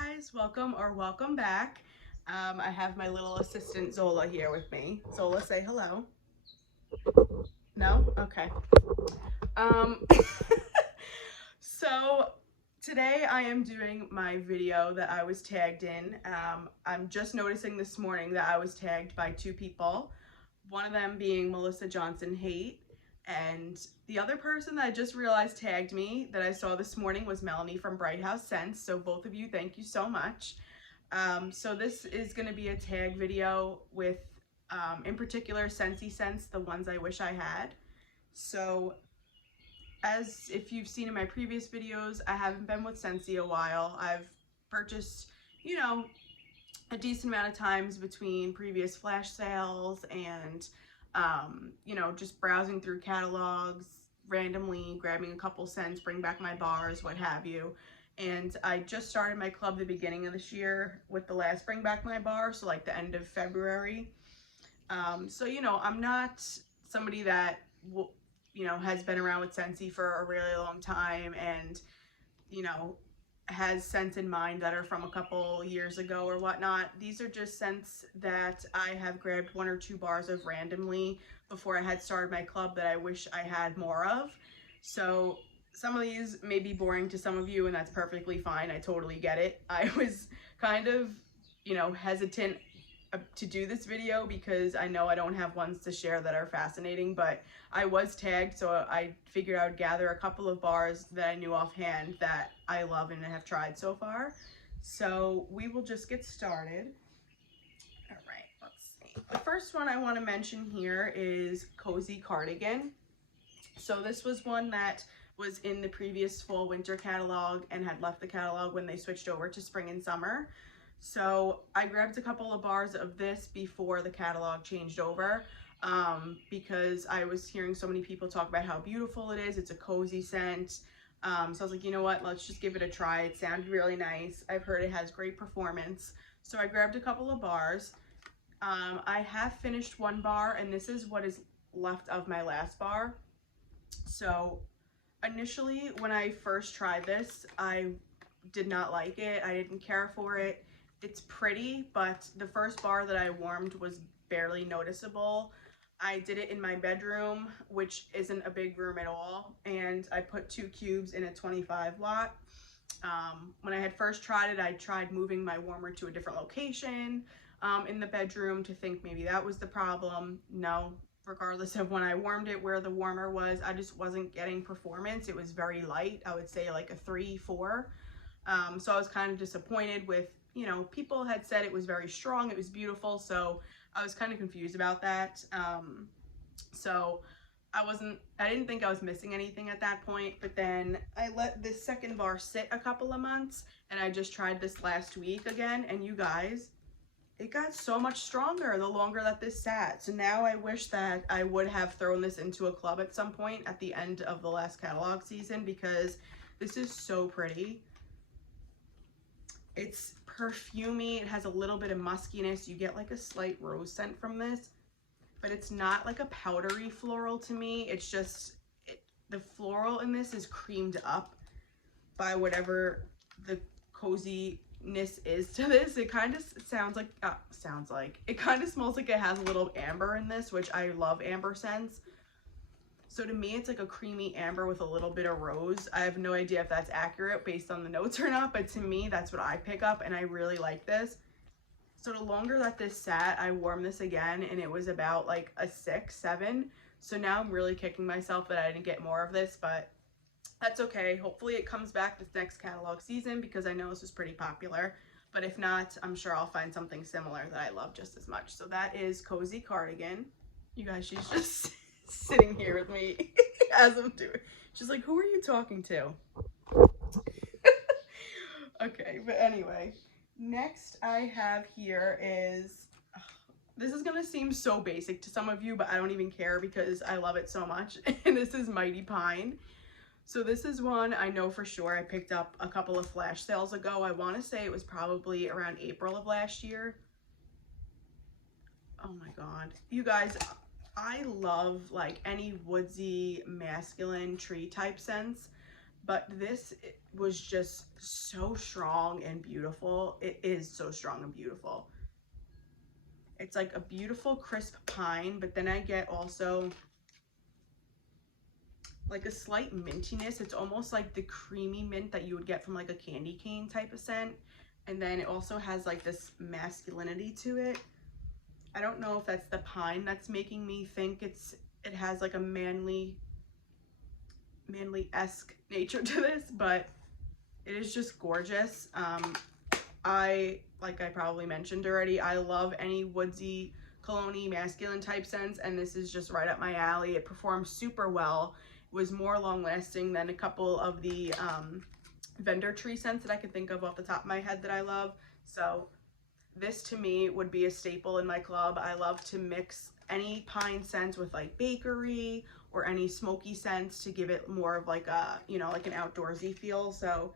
guys, welcome back. I have my little assistant Zola here with me. Zola, say hello. No? Okay. Um, so today I am doing my video that I was tagged in. I'm just noticing this morning that I was tagged by two people. One of them being Melissa Johnson Haight, and the other person that I just realized tagged me that I saw this morning was Melanie from Bright House Scents. So both of you, thank you so much. So this is going to be a tag video with, in particular, Scentsy scents, the ones I wish I had. So as if you've seen in my previous videos, I haven't been with Scentsy a while. I've purchased, a decent amount of times between previous flash sales and, just browsing through catalogs, randomly grabbing a couple scents, bring back my bars, what have you. And I just started my club the beginning of this year with the last bring back my bar, so like the end of February. I'm not somebody that has been around with Scentsy for a really long time and, has scents in mind that are from a couple years ago or whatnot. These are just scents that I have grabbed one or two bars of randomly before I had started my club that I wish I had more of. So some of these may be boring to some of you, and that's perfectly fine. I totally get it. I was kind of, hesitant to do this video because I know I don't have ones to share that are fascinating, but I was tagged, so I figured I would gather a couple of bars that I knew offhand that I love and have tried so far. So we will just get started. All right, let's see. The first one I want to mention here is Cozy Cardigan. So this was one that was in the previous fall winter catalog and had left the catalog when they switched over to spring and summer. So I grabbed a couple of bars of this before the catalog changed over because I was hearing so many people talk about how beautiful it is. It's a cozy scent. So I was like, you know what, let's just give it a try. It sounded really nice. I've heard it has great performance. So I grabbed a couple of bars. I have finished one bar, and this is what is left of my last bar. So initially, when I first tried this, I did not like it. I didn't care for it. It's pretty, but the first bar that I warmed was barely noticeable. I did it in my bedroom, which isn't a big room at all, and I put 2 cubes in a 25 watt. When I had first tried it, I tried moving my warmer to a different location in the bedroom to think maybe that was the problem. No, regardless of when I warmed it, where the warmer was, I just wasn't getting performance. It was very light. I would say like a 3, 4. So I was kind of disappointed with, people had said it was very strong, it was beautiful, so I was kind of confused about that. So I didn't think I was missing anything at that point, but then I let this second bar sit a couple of months, and I just tried this last week again, and you guys, it got so much stronger the longer that this sat. So now I wish that I would have thrown this into a club at some point at the end of the last catalog season, because this is so pretty. It's perfumey. It has a little bit of muskiness. You get like a slight rose scent from this, but it's not like a powdery floral to me. It's just, the floral in this is creamed up by whatever the coziness is to this. It kind of it kind of smells like it has a little amber in this, which I love amber scents. So to me, it's like a creamy amber with a little bit of rose. I have no idea if that's accurate based on the notes or not, but to me, that's what I pick up, and I really like this. So the longer that this sat, I warmed this again, and it was about like a 6, 7. So now I'm really kicking myself that I didn't get more of this, but that's okay. Hopefully it comes back this next catalog season, because I know this is pretty popular. But if not, I'm sure I'll find something similar that I love just as much. So that is Cozy Cardigan. You guys, she's just sitting here with me as I'm doing. She's like, who are you talking to? Okay, but anyway, next I have here is, this is gonna seem so basic to some of you, but I don't even care because I love it so much. And this is Mighty Pine. So this is one I know for sure I picked up a couple of flash sales ago. I want to say it was probably around April of last year. Oh my god, you guys, I love like any woodsy masculine tree type scents, but this was just so strong and beautiful. It is so strong and beautiful. It's like a beautiful crisp pine, but then I get also like a slight mintiness. It's almost like the creamy mint that you would get from like a candy cane type of scent. And then it also has like this masculinity to it. I don't know if that's the pine that's making me think it has like a manly-esque nature to this, but it is just gorgeous. Like I probably mentioned already, I love any woodsy, cologne-y, masculine type scents, and this is just right up my alley. It performs super well. It was more long-lasting than a couple of the vendor tree scents that I can think of off the top of my head that I love. So this to me would be a staple in my club. I love to mix any pine scents with like bakery or any smoky scents to give it more of like a, you know, like an outdoorsy feel. So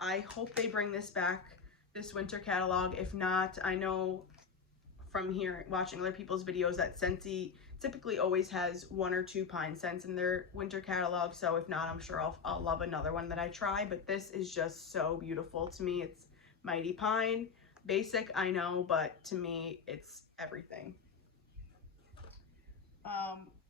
I hope they bring this back this winter catalog. If not, I know from here watching other people's videos that Scentsy typically always has 1 or 2 pine scents in their winter catalog. So if not, I'm sure I'll love another one that I try. But this is just so beautiful to me. It's mighty pine. Basic, I know, but to me, it's everything.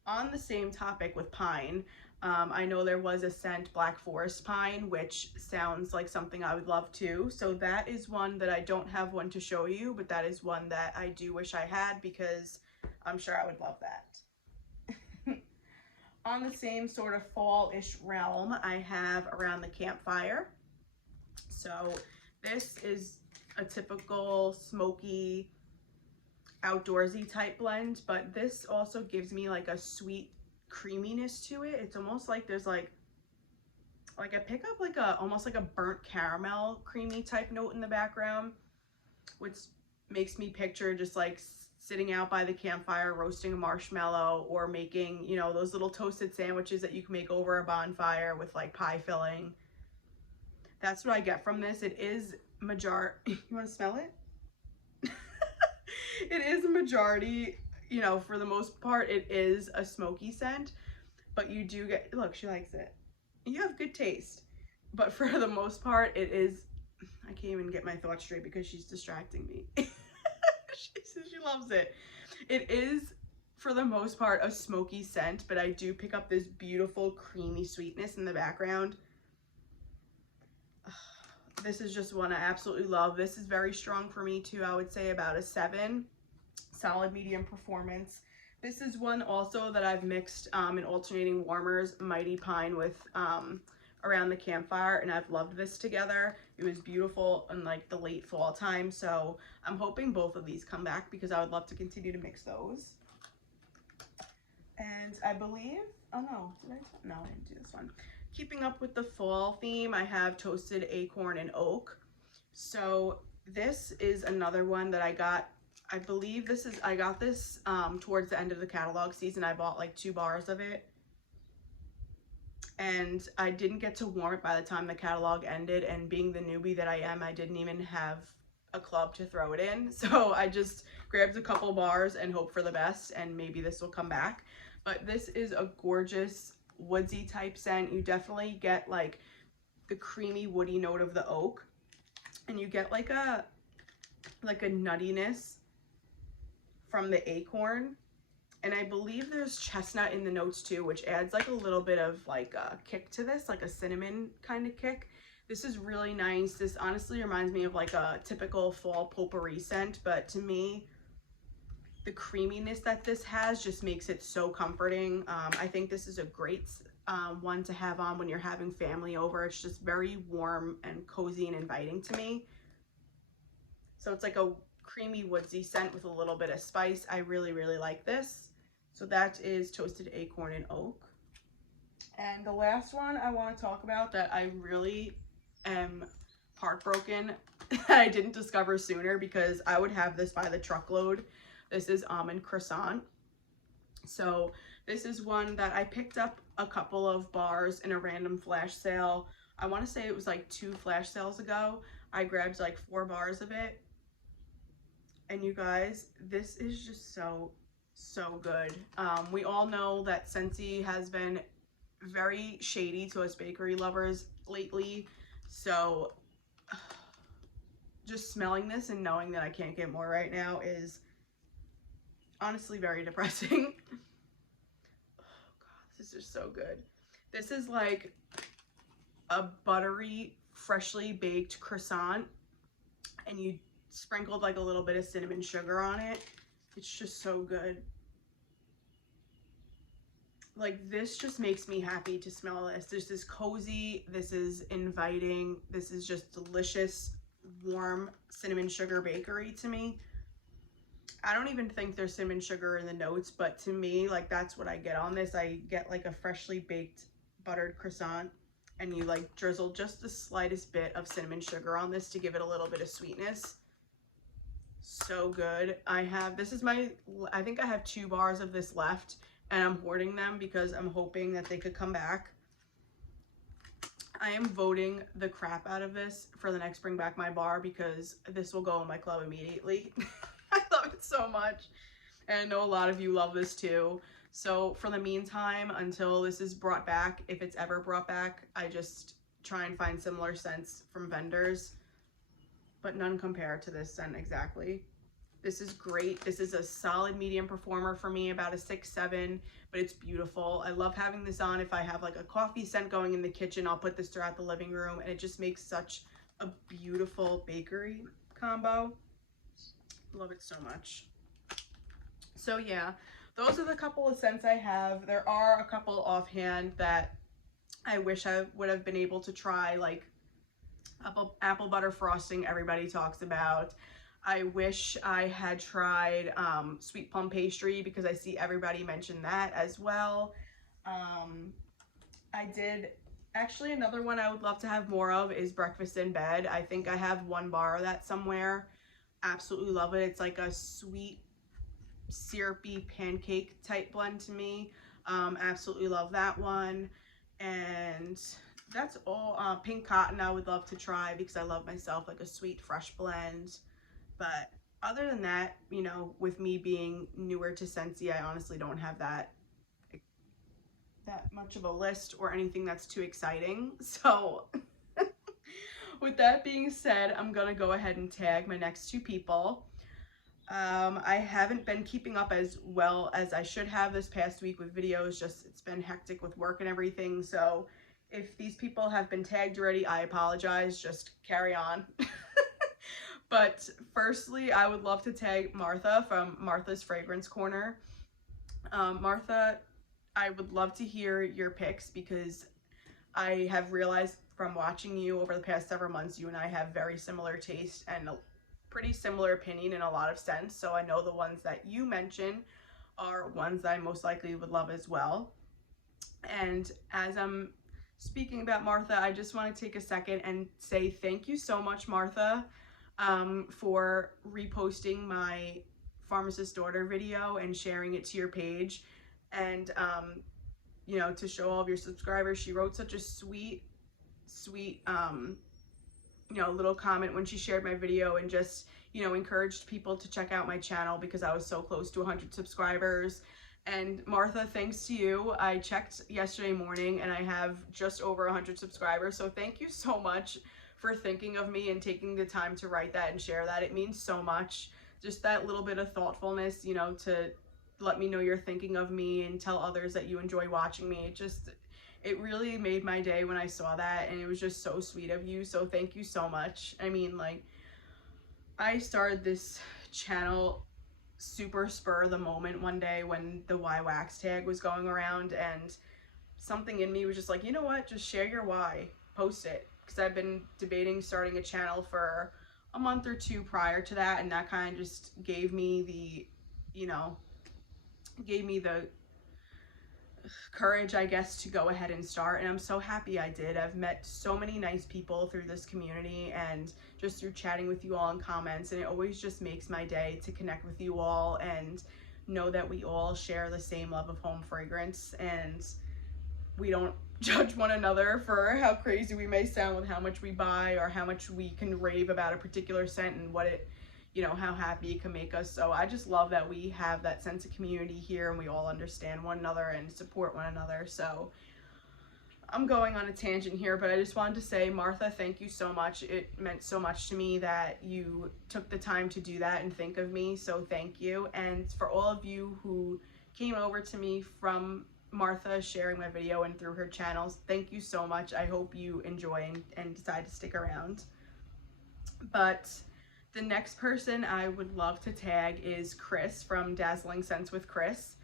On the same topic with pine, I know there was a scent, Black Forest Pine, which sounds like something I would love too. So that is one that I don't have one to show you, but that is one that I do wish I had because I'm sure I would love that. On the same sort of fall-ish realm, I have Around the Campfire. So this is a typical smoky, outdoorsy type blend, but this also gives me like a sweet creaminess to it. It's almost like there's like I pick up like almost like a burnt caramel creamy type note in the background, which makes me picture just like sitting out by the campfire roasting a marshmallow, or making, you know, those little toasted sandwiches that you can make over a bonfire with like pie filling. That's what I get from this. It is you want to smell it? It is a majority, you know, for the most part, it is a smoky scent, but you do get, look, she likes it. You have good taste, but for the most part, it is, I can't even get my thoughts straight because she's distracting me. She says she loves it. It is, for the most part, a smoky scent, but I do pick up this beautiful creamy sweetness in the background. This is just one I absolutely love. This is very strong for me too. I would say about a 7, solid medium performance. This is one also that I've mixed in alternating warmers, Mighty Pine with Around the Campfire, and I've loved this together. It was beautiful in like the late fall time, so I'm hoping both of these come back because I would love to continue to mix those. And I believe, oh no, no, I didn't do this one. Keeping up with the fall theme, I have Toasted Acorn and Oak. So this is another one that I got. I believe I got this towards the end of the catalog season. I bought like 2 bars of it. And I didn't get to warm it by the time the catalog ended. And being the newbie that I am, I didn't even have a club to throw it in. So I just grabbed a couple bars and hope for the best, and maybe this will come back. But this is a gorgeous woodsy type scent. You definitely get like the creamy woody note of the oak, and you get like a nuttiness from the acorn, and I believe there's chestnut in the notes too, which adds like a little bit of like a kick to this, like a cinnamon kind of kick. This is really nice. This honestly reminds me of like a typical fall potpourri scent, but to me, the creaminess that this has just makes it so comforting. I think this is a great one to have on when you're having family over. It's just very warm and cozy and inviting to me. So it's like a creamy woodsy scent with a little bit of spice. I really, really like this. So that is Toasted Acorn and Oak. And the last one I want to talk about that I really am heartbroken I didn't discover sooner, because I would have this by the truckload. This is Almond Croissant. So this is one that I picked up a couple of bars in a random flash sale. I want to say it was like 2 flash sales ago. I grabbed like 4 bars of it. And you guys, this is just so good. We all know that Scentsy has been very shady to us bakery lovers lately. So just smelling this and knowing that I can't get more right now is honestly very depressing. Oh God, this is just so good. This is like a buttery, freshly baked croissant, and you sprinkled like a little bit of cinnamon sugar on it. It's just so good. Like, this just makes me happy to smell this. This is cozy, this is inviting, this is just delicious, warm cinnamon sugar bakery to me. I don't even think there's cinnamon sugar in the notes, but to me, like, that's what I get on this. I get like a freshly baked buttered croissant, and you like drizzle just the slightest bit of cinnamon sugar on this to give it a little bit of sweetness. So good. I think I have 2 bars of this left, and I'm hoarding them because I'm hoping that they could come back. I am voting the crap out of this for the next Bring Back My Bar because this will go in my club immediately. I love it so much, and I know a lot of you love this too. So for the meantime, until this is brought back, if it's ever brought back, I just try and find similar scents from vendors, but none compare to this scent exactly. This is great. This is a solid medium performer for me, about a 6-7, but it's beautiful. I love having this on. If I have like a coffee scent going in the kitchen, I'll put this throughout the living room, and it just makes such a beautiful bakery combo. Love it so much. So yeah, those are the couple of scents I have. There are a couple offhand that I wish I would have been able to try, like apple butter frosting everybody talks about. I wish I had tried sweet plum pastry because I see everybody mention that as well. I did, actually another one I would love to have more of is breakfast in bed. I think I have 1 bar of that somewhere. Absolutely love it. It's like a sweet syrupy pancake type blend to me. Absolutely love that one. And that's all. Pink cotton I would love to try because I love myself like a sweet fresh blend. But other than that, you know, with me being newer to Scentsy, I honestly don't have that much of a list or anything that's too exciting. So with that being said, I'm gonna go ahead and tag my next 2 people. I haven't been keeping up as well as I should have this past week with videos, just it's been hectic with work and everything. So if these people have been tagged already, I apologize, just carry on. But firstly, I would love to tag Martha from Martha's Fragrance Corner. Martha, I would love to hear your picks because I have realized from watching you over the past several months, you and I have very similar taste and a pretty similar opinion in a lot of sense. So I know the ones that you mention are ones that I most likely would love as well. And as I'm speaking about Martha, I just want to take a second and say thank you so much, Martha, for reposting my pharmacist daughter video and sharing it to your page, and you know, to show all of your subscribers. She wrote such a sweet you know, little comment when she shared my video and just, you know, encouraged people to check out my channel because I was so close to 100 subscribers. And Martha, thanks to you, I checked yesterday morning and I have just over 100 subscribers. So thank you so much for thinking of me and taking the time to write that and share that. It means so much. Just that little bit of thoughtfulness, you know, to let me know you're thinking of me and tell others that you enjoy watching me. It really made my day when I saw that, and it was just so sweet of you. So thank you so much. I mean, like, I started this channel super spur of the moment one day when the why wax tag was going around, and something in me was just like, you know what, just share your why, post it. Because I've been debating starting a channel for a month or 2 prior to that, and that kind of just gave me the, you know, courage, I guess, to go ahead and start. And I'm so happy I did. I've met so many nice people through this community and just through chatting with you all in comments, and it always just makes my day to connect with you all and know that we all share the same love of home fragrance, and we don't judge one another for how crazy we may sound with how much we buy or how much we can rave about a particular scent and what it, you know, how happy it can make us. So I just love that we have that sense of community here and we all understand one another and support one another. So I'm going on a tangent here, but I just wanted to say, Martha, thank you so much. It meant so much to me that you took the time to do that and think of me, so thank you. And for all of you who came over to me from Martha sharing my video and through her channels, thank you so much. I hope you enjoy and decide to stick around. But the next person I would love to tag is Chris from Dazzling Scents with Chris.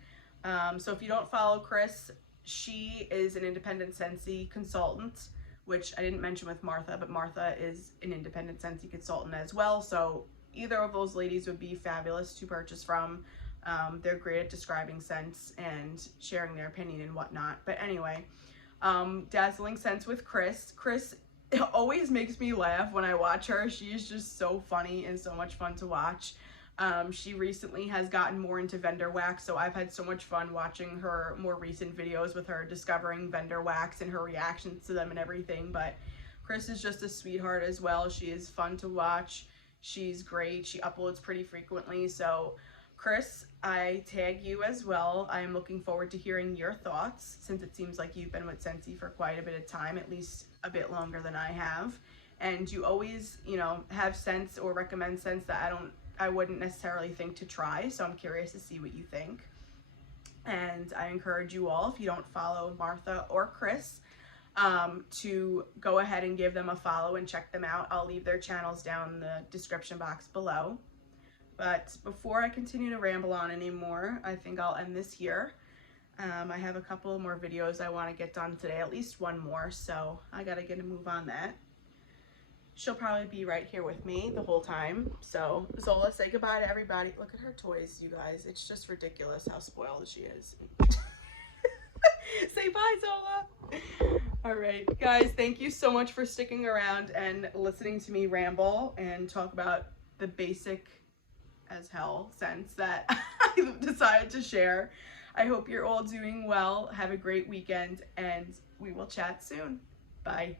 So if you don't follow Chris, she is an independent Scentsy consultant, which I didn't mention with Martha, but Martha is an independent Scentsy consultant as well. So either of those ladies would be fabulous to purchase from. They're great at describing scents and sharing their opinion and whatnot. But anyway, Dazzling Scents with Chris. Chris always makes me laugh when I watch her. She is just so funny and so much fun to watch. She recently has gotten more into vendor wax, so I've had so much fun watching her more recent videos with her discovering vendor wax and her reactions to them and everything. But Chris is just a sweetheart as well. She is fun to watch. She's great. She uploads pretty frequently. So Chris, I tag you as well. I am looking forward to hearing your thoughts, since it seems like you've been with Scentsy for quite a bit of time, at least a bit longer than I have. And you always, you know, have scents or recommend scents that I wouldn't necessarily think to try, so I'm curious to see what you think. And I encourage you all, if you don't follow Martha or Chris, to go ahead and give them a follow and check them out. I'll leave their channels down in the description box below. But before I continue to ramble on anymore, I think I'll end this here. I have a couple more videos I want to get done today, at least one more, so I gotta get a move on that. She'll probably be right here with me the whole time. So Zola, say goodbye to everybody. Look at her toys, you guys. It's just ridiculous how spoiled she is. Say bye, Zola. All right, guys, thank you so much for sticking around and listening to me ramble and talk about the basic as hell scents that I decided to share. I hope you're all doing well. Have a great weekend, and we will chat soon. Bye.